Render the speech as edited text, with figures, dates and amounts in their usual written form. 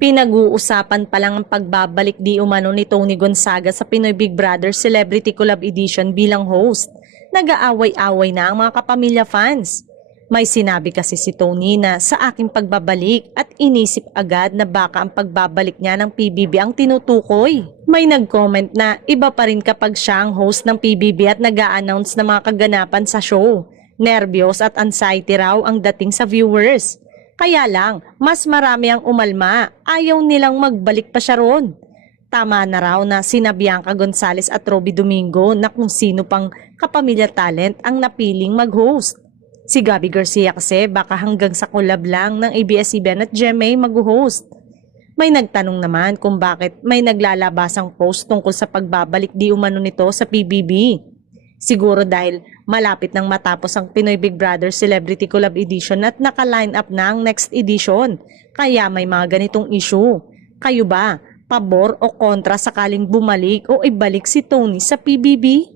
Pinag-uusapan pa lang ang pagbabalik di umano ni Tony Gonzaga sa Pinoy Big Brother Celebrity Collab Edition bilang host. Nag-aaway-away na ang mga kapamilya fans. May sinabi kasi si Tony na sa aking pagbabalik at inisip agad na baka ang pagbabalik niya ng PBB ang tinutukoy. May nag-comment na iba pa rin kapag siya ang host ng PBB at nag-a-announce ng mga kaganapan sa show. Nervyos at anxiety raw ang dating sa viewers. Kaya lang, mas marami ang umalma, ayaw nilang magbalik pa siya ron. Tama na raw na sina Bianca Gonzalez at Roby Domingo na kung sino pang kapamilya talent ang napiling mag-host. Si Gabby Garcia kasi baka hanggang sa collab lang ng ABS-CBN at GMA mag-host. May nagtanong naman kung bakit may naglalabasang post tungkol sa pagbabalik di umano nito sa PBB. Siguro dahil malapit nang matapos ang Pinoy Big Brother Celebrity Collab Edition at naka-line up na ang next edition. Kaya may mga ganitong issue. Kayo ba, pabor o kontra sakaling bumalik o ibalik si Tony sa PBB?